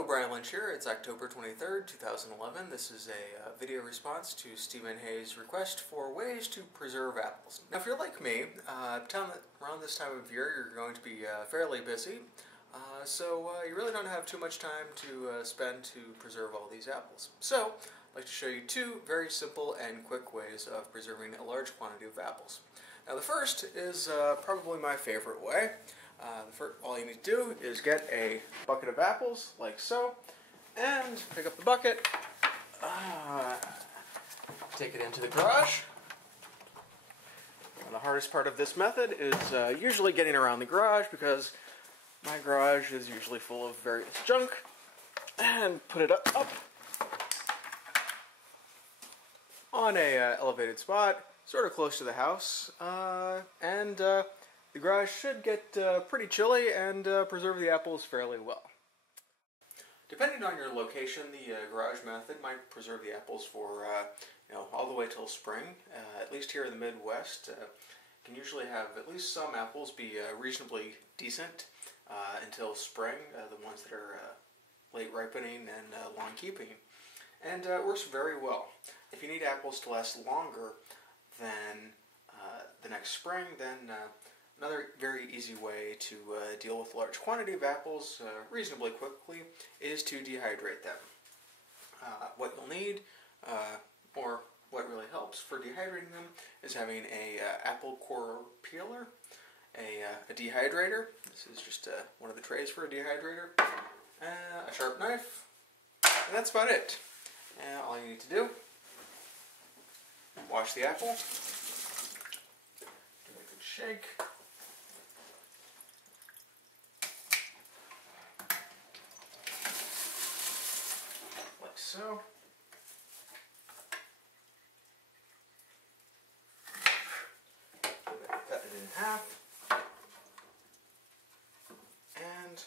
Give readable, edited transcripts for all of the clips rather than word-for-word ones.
Hello, Brian Lynch here. It's October 23rd, 2011. This is a video response to Stephen Hayes' request for ways to preserve apples. Now, if you're like me, around this time of year you're going to be fairly busy, so you really don't have too much time to spend to preserve all these apples. So, I'd like to show you two very simple and quick ways of preserving a large quantity of apples. Now, the first is probably my favorite way. All you need to do is get a bucket of apples, like so, and pick up the bucket, take it into the garage. And the hardest part of this method is usually getting around the garage, because my garage is usually full of various junk, and put it up on a elevated spot, sort of close to the house, the garage should get pretty chilly and preserve the apples fairly well. Depending on your location, the garage method might preserve the apples for all the way till spring. At least here in the Midwest, you can usually have at least some apples be reasonably decent until spring, the ones that are late ripening and long keeping. And it works very well. If you need apples to last longer than the next spring, then another very easy way to deal with a large quantity of apples reasonably quickly is to dehydrate them. What you'll need, or what really helps for dehydrating them, is having a apple core peeler, a dehydrator. This is just one of the trays for a dehydrator, a sharp knife, and that's about it. All you need to do, wash the apple, give it a good shake. So, cut it in half, and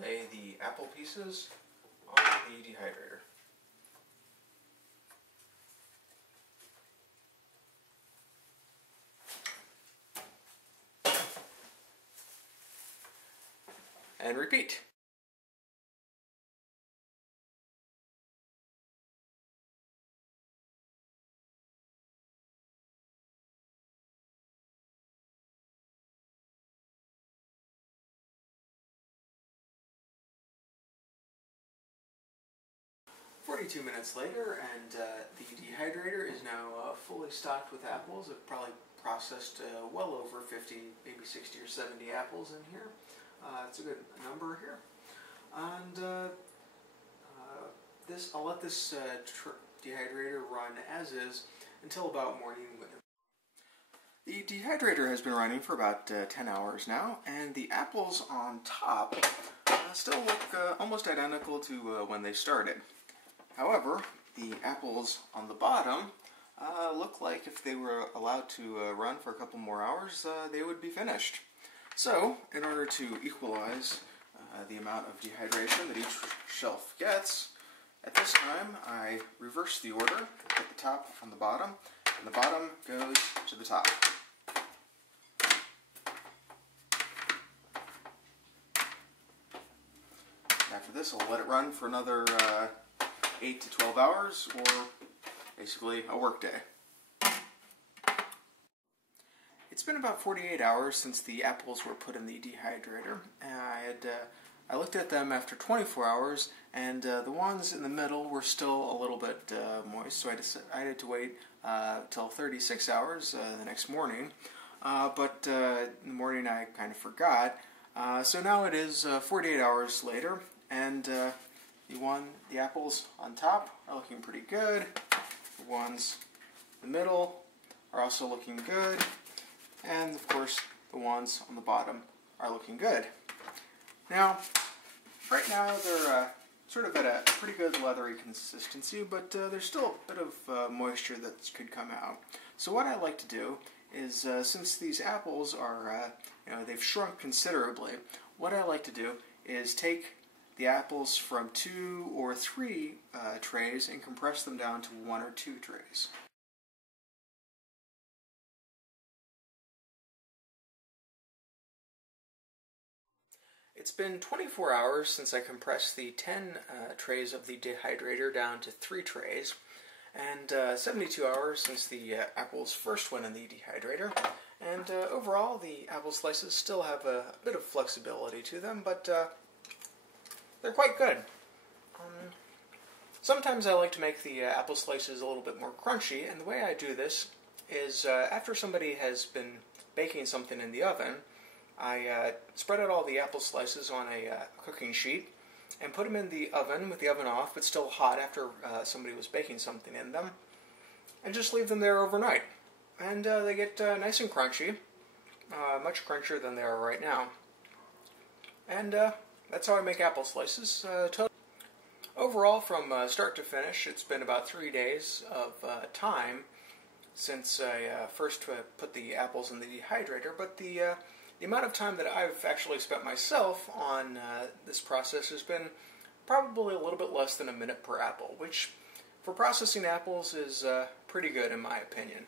lay the apple pieces on the dehydrator. And repeat. "42 minutes later, and the dehydrator is now fully stocked with apples. I've probably processed well over 50, maybe 60 or 70 apples in here. It's a good number here. And I'll let this dehydrator run as is until about morning wind. The dehydrator has been running for about 10 hours now, and the apples on top still look almost identical to when they started. However, the apples on the bottom look like if they were allowed to run for a couple more hours, they would be finished. So, in order to equalize the amount of dehydration that each shelf gets, at this time I reverse the order, put the top on the bottom, and the bottom goes to the top. After this, I'll let it run for another 8 to 12 hours, or basically a work day. It's been about 48 hours since the apples were put in the dehydrator. I looked at them after 24 hours, and the ones in the middle were still a little bit moist, so I decided to wait till 36 hours the next morning. But in the morning I kind of forgot. So now it is 48 hours later, and the apples on top are looking pretty good. The ones in the middle are also looking good. And of course, the ones on the bottom are looking good. Now, right now they're sort of at a pretty good leathery consistency, but there's still a bit of moisture that could come out. So what I like to do is, since these apples are, they've shrunk considerably, what I like to do is take the apples from 2 or 3 trays and compress them down to 1 or 2 trays. It's been 24 hours since I compressed the 10 trays of the dehydrator down to 3 trays, and 72 hours since the apples first went in the dehydrator. And overall, the apple slices still have a bit of flexibility to them, but they're quite good. Sometimes I like to make the apple slices a little bit more crunchy, and the way I do this is after somebody has been baking something in the oven, I spread out all the apple slices on a cooking sheet and put them in the oven with the oven off, but still hot after somebody was baking something in them, and just leave them there overnight. And they get nice and crunchy, much crunchier than they are right now. And that's how I make apple slices. Overall, from start to finish, it's been about 3 days of time since I first put the apples in the dehydrator, but the amount of time that I've actually spent myself on this process has been probably a little bit less than a minute per apple, which for processing apples is pretty good in my opinion.